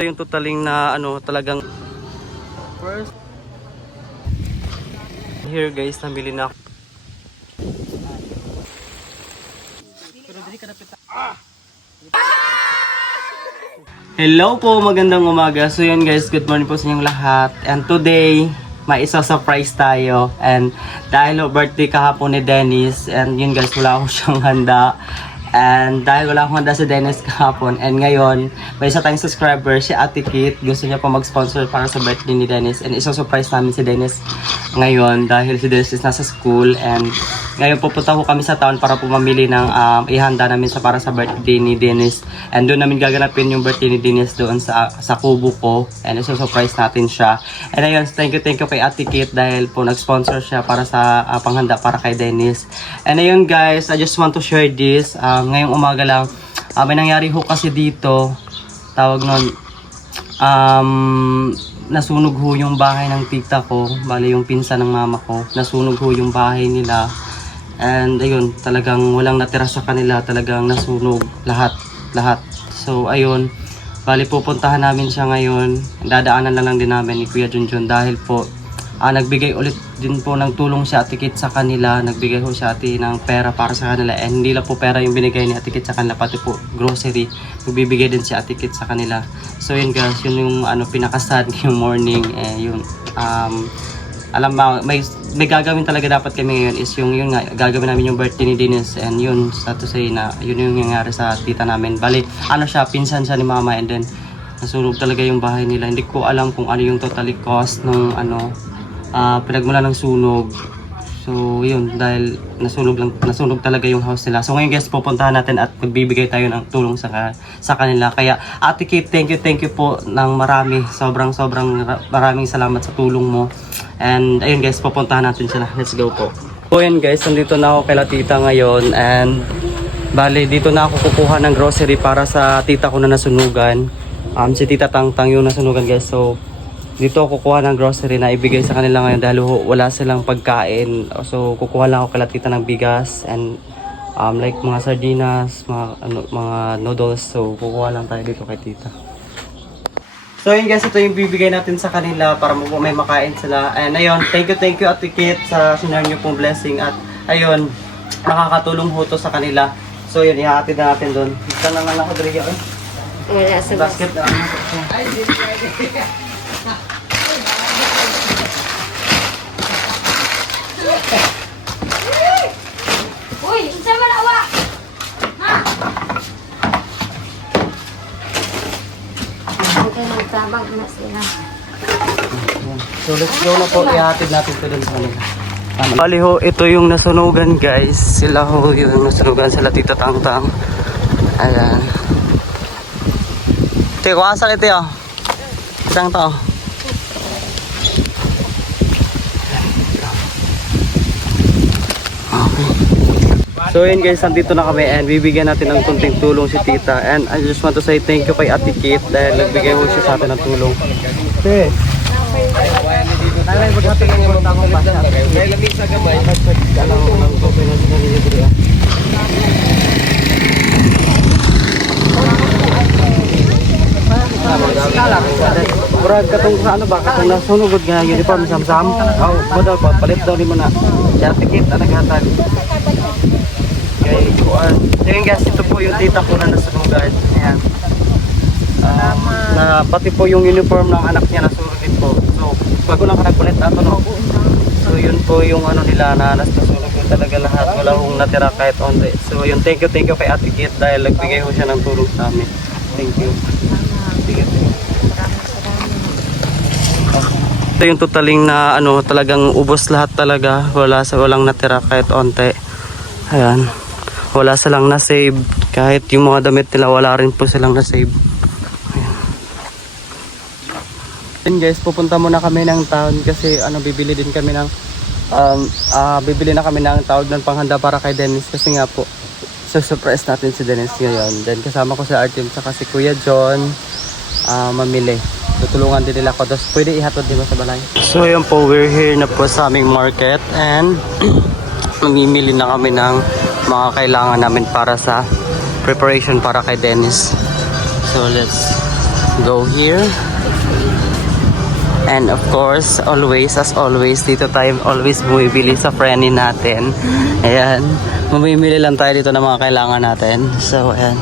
Yung totaling na ano talagang first here guys, namili na ako. Hello po, magandang umaga. So yun guys, good morning po sa inyong lahat. And today, may isa surprise tayo. And dahil birthday kahapon ni Dennis, and yun guys, wala ako siyang handa. And dahil wala akong handa si Dennis kahapon, and ngayon, may isa tayong subscriber, si Ate Kit. Gusto niya pa mag-sponsor para sa birthday ni Dennis. And isa-surprise namin si Dennis ngayon dahil si Dennis is nasa school. And ngayon pupunta ko kami sa town para pumamili ng ihanda namin para sa birthday ni Dennis. And doon namin gaganapin yung birthday ni Dennis doon sa kubo ko. And isa-surprise natin siya. And ayun, thank you kay Ate Kit dahil po nag-sponsor siya para sa panghanda para kay Dennis. And ayun guys, I just want to share this. Ngayong umaga lang, may nangyari ho kasi dito, tawag nun, nasunog ho yung bahay ng tita ko, bali yung pinsan ng mama ko, nasunog ho yung bahay nila. And ayun, talagang walang natira sa kanila, talagang nasunog lahat. So ayun, bali pupuntahan namin siya ngayon, dadaanan na lang din namin ni Kuya Junjun dahil po nagbigay ulit din po ng tulong si Ate Kit sa kanila. Nagbigay ho si Ate ng pera para sa kanila. And hindi lang po pera yung binigay ni Ate Kit sa kanila, pati po grocery. Magbibigay din si Ate Kit sa kanila. So yun guys, yun yung pinaka-sad yung morning. Yun, alam mo, may gagawin talaga dapat kami ngayon is yun nga, gagawin namin yung birthday ni Dennis. And yun, sad to say na yun yung nangyari sa tita namin. Bali, siya, pinsan siya ni mama, and then nasunog talaga yung bahay nila. Hindi ko alam kung ano yung totally cost ng pinagmula ng sunog. So yun, dahil nasunog talaga yung house nila. So ngayon guys, pupuntahan natin at magbibigay tayo ng tulong sa kanila. Kaya Ate Kate, thank you po ng marami. Sobrang maraming salamat sa tulong mo. And ayun guys, pupuntahan natin sila. Let's go po. So yun guys, nandito na ako kay tita ngayon. And bali, dito na ako kukuha ng grocery para sa tita ko na nasunugan. Si Tita Tangtang yung nasunugan guys. So dito ako kukuha ng grocery na ibigay sa kanila ngayon dahil wala silang pagkain. So kukuha lang ako kay tita ng bigas and like mga sardinas, mga noodles. So kukuha lang tayo dito kay tita. So yun guys, ito yung bibigay natin sa kanila para may makain sila. And ayun, thank you Ate Kit sa sinare niyo pong blessing. At ayun, makakatulong ho to sa kanila. So yun, ihahatid na natin doon. Isa naman ako dito. Wala sa basket na. Uy, isa malawa! Ha? Okay, nagtabag na sila. So let's go na po, ihatid natin ito dun sa kanila. Bali ho, ito yung nasunugan guys. Sila ho yung nasunugan, sila Tita Tangtang. Ayan. Ito, kuwasal ito yun. Isang tao. Okay. So yun guys, nandito na kami and bibigyan natin ng kunting tulong si tita. And I just want to say thank you kay Ate Kit dahil nagbigay mo siya sa atin ng tulong. Okay. Nanay, maghatid lang yung mga pasya. May lamig sa gamay. Murag katong sa ano ba, katong nasunugod nga uniform sam-sam. Modal pa, palit daw ni mo na. Kaya tikit na naghatag. Okay, kuan. Ayun guys, ito po yung tita ko na nasunugan. Ayan. Na pati po yung uniform ng anak niya nasunog din po. So, bago lang ka nagpalit ato no. So, yun po yung nila na nasunog po talaga lahat. Wala hong natira kahit onte. So, yun, thank you kay Ate Kit dahil nagbigay ho siya ng tulong sa amin. Thank you. Ito yung totaling na talagang ubos lahat talaga. Walang natira kahit onte. Ayan. Wala silang na-save. Kahit yung mga damit nila wala rin po silang na-save. Ayan guys, pupunta muna kami ng town kasi bibili din kami ng bibili na kami ng tawag ng panghanda para kay Dennis kasi nga po surprise natin si Dennis ngayon. Then kasama ko si Artem saka si Kuya John mamili. Tutulungan din nila ako. Tapos pwede ihatod din mo sa balay. So yun po, we're here na po sa aming market and mamimili na kami ng mga kailangan namin para sa preparation para kay Dennis. So let's go here. And of course, always, as always, dito tayo always bumibili sa friendly natin. Ayan. Mamimili lang tayo dito ng mga kailangan natin. So, ayan.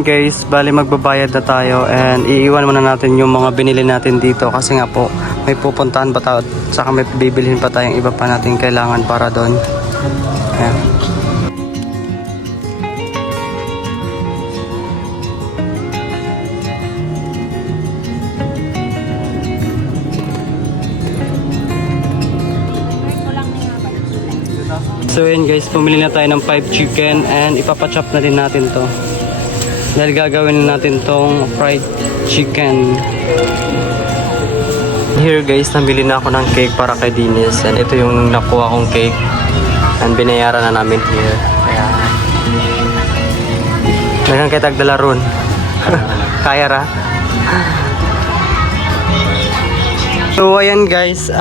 Guys, bali magbabayad na tayo and iiwan muna natin yung mga binili natin dito kasi nga po may pupuntahan pa tayo at saka may bibilhin pa tayong iba pa natin kailangan para doon. Ayan. So yun guys, pumili na tayo ng 5 chicken and ipapachop na din natin to. Dahil gagawin natin tong fried chicken. Here guys, nabili na ako ng cake para kay Dennis. And ito yung nakuha kong cake. And binayaran na namin here. Ayan. Nagang kitag dala ron. Kaya ra. So ayan guys,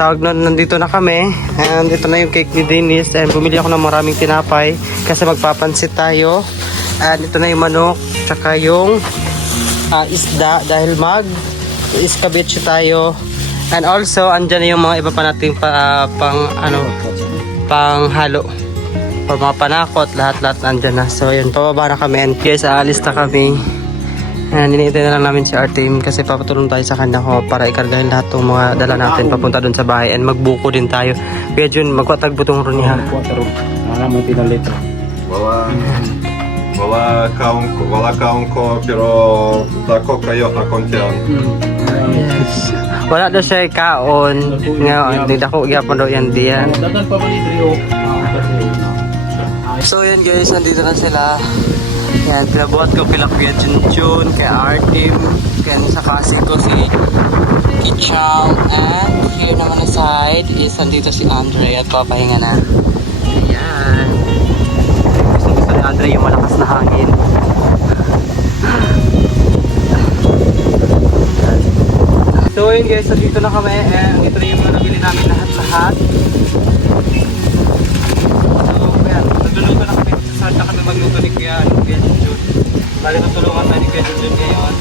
tawag na, nandito na kami. And ito na yung cake ni Dennis. And bumili ako ng maraming tinapay kasi magpapansit tayo. And ito na yung manok, tsaka yung isda dahil mag-iskabitch tayo. And also, andyan na yung mga iba pa nating pang halo. Or mga panakot, lahat-lahat andyan na. So yun, pababa na kami. And guys, aalis na kami. And iniintay na lang namin si Artem kasi papatulong tayo sa kanya ko para ikargahin lahat ng mga dala natin papunta dun sa bahay. And magbuko din tayo. Kaya dyan, magkwatag butong ron niya. Wala kaunko, pero dako kayo akontian. Yes. Wala daw siya kaon. Nga, hindi dako gyapon daw yan diyan. So yan guys, nandito na sila. Yan, pinabuhat ko kila Kuya Junjun, kay Artem, kaya sa kasi ko si Kichang. And here naman na side is nandito si Andre at papahinga na. Ayan. Andre yung malakas na hangin. So yun guys, so dito na kami and ito na yung mga nabili namin lahat-lahat. So ayan, nagluluto na kami. Sasarta kami magluto ni Kuya Junjun. Bali tutulungan tayo ni Kuya Junjun ngayon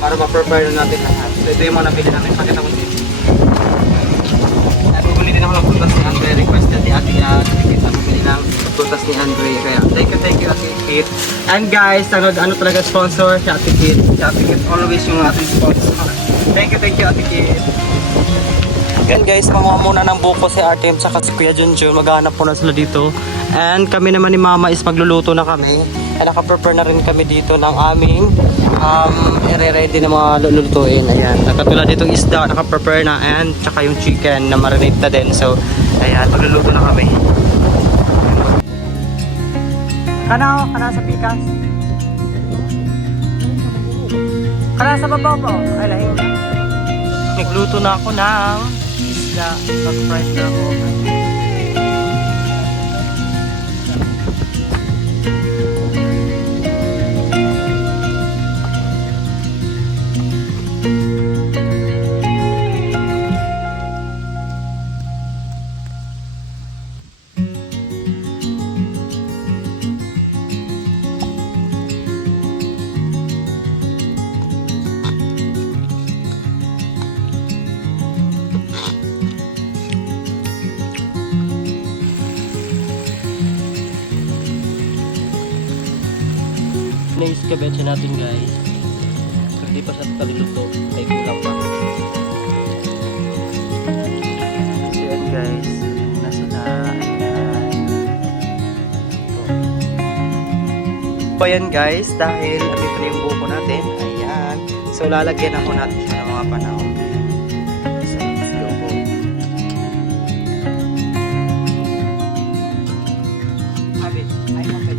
para ma-prepare na natin lahat. So ito yung mga nabili namin. Pakita ko dito. At bumili din ako ng prutas ni Andre. Requested ni Ate Kit. Bumili ng prutas ni Andre. Kaya thank you Ate Kit. And guys, ano talaga sponsor si Ate Kit. Si Ate Kit always yung ating sponsor. Thank you Ate Kit. Yan guys, manguha muna ng buko si Artem saka si Kuya Junjun. Maghanap po na sila dito. And kami naman ni Mama is magluluto na kami. And naka-prepare na rin kami dito ng aming i-ready na mga lulutuin. Ayan, katulad ditong isda naka-prepare na and tsaka yung chicken na marinate na din. So, ayan, magluluto na kami. Kana sa pikas. Kana sa babaw po. Ay, lahing. Nagluto na ako ng isda. Pag-fry na ako. Na-iskabetsa natin guys. Hindi pa siya kaluluto. May kulang pa. So yan guys. Na sila. So yan guys. Dahil andito na yung buko natin. Ayan. So lalagyan ako natin siya ng mga panahon. So let's go po. Abit. Ay mapit.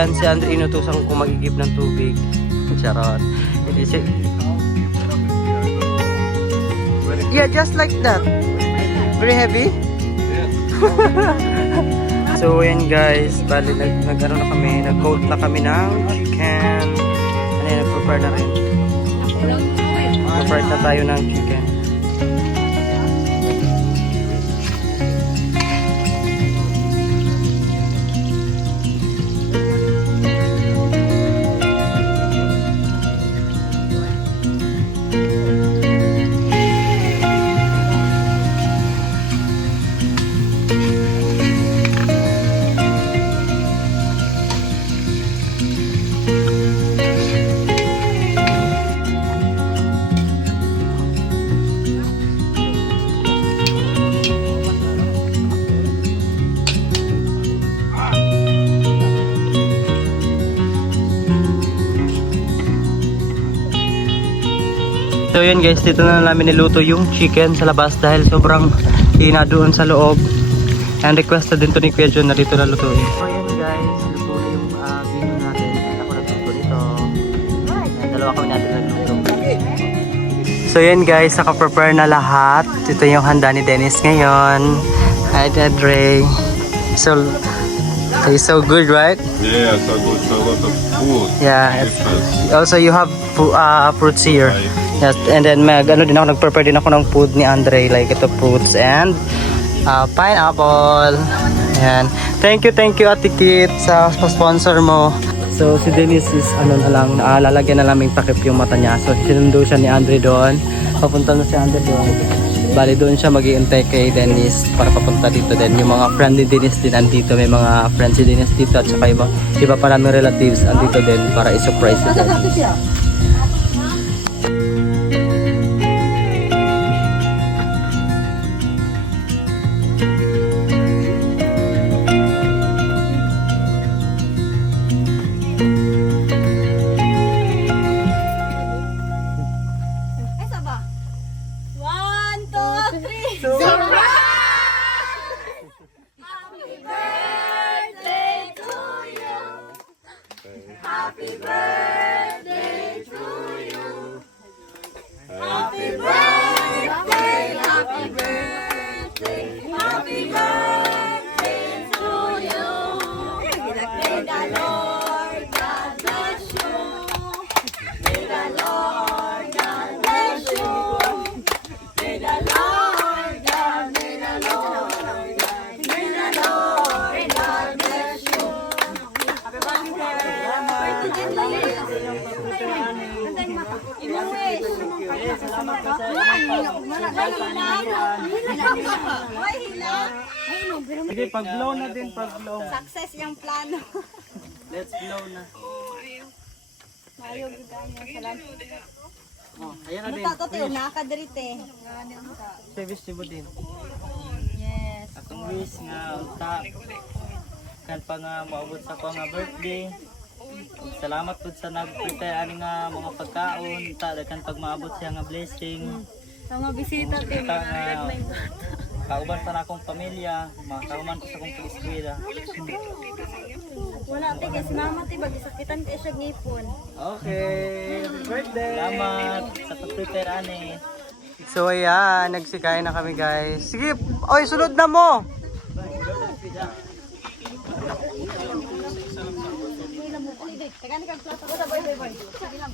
Yan si Andre inutusan ko magigib ng tubig. Charot. Hindi si... Yeah, just like that. Very heavy. So yan guys, bali nag-ano na kami, nag-coat na kami ng chicken. Ano yun, nag-prepare na rin. Prepare na tayo ng chicken. So yun guys, dito na namin niluto yung chicken sa labas dahil sobrang hina doon sa loob. And requested din to ni Kuya John na dito na lutuin. So yun guys, luto na yung vino natin. And ako nagluto nito. And dalawa kami natin nagluto. So yun guys, naka-prepare na lahat. Ito yung handa ni Dennis ngayon. Hi Andre. So, it's so good, right? Yeah, so good. So a lot of food. Yeah. Different. Also you have fruits here. Yes, and then nag-prepare din ako ng food ni Andre, like ito fruits and pineapple. Ayan. Thank you Ate Kit sa sponsor mo. So si Dennis is lalagyan na namin takip yung mata niya. So sinundo siya ni Andre doon. Papunta na si Andre doon. Bali doon siya mag-iintay kay Dennis para papunta dito din. Yung mga friend ni Dennis din andito. May mga friends si Dennis dito at saka iba pa namin relatives andito din para i-surprise si Dennis. Sige, pag-blow na din, pag-blow. Success yung plano. Let's blow na. Ayaw gudanya. Salamat. Oh, ayan na din. Mata to tayo, nakadirite. Service mo din. Yes. Akong wish nga, unta. Kan pa nga maabot sa ko nga birthday. Salamat po sa nag-prepare ani nga mga pagkaon. Unta, kan pag maabot siya nga blessing. Sa mga bisita din. Unta nga, kauban pa na akong pamilya. Makauman ko sa akong pag-eskwela. Wala te kasi mama te bagisakitan kay siya ngipon. Okay, happy birthday! Salamat sa pag-prepare ani. So ayan, nagsikain na kami guys. Sige, oy sunod na mo! Tegan kag plato. Boy. Sige lang,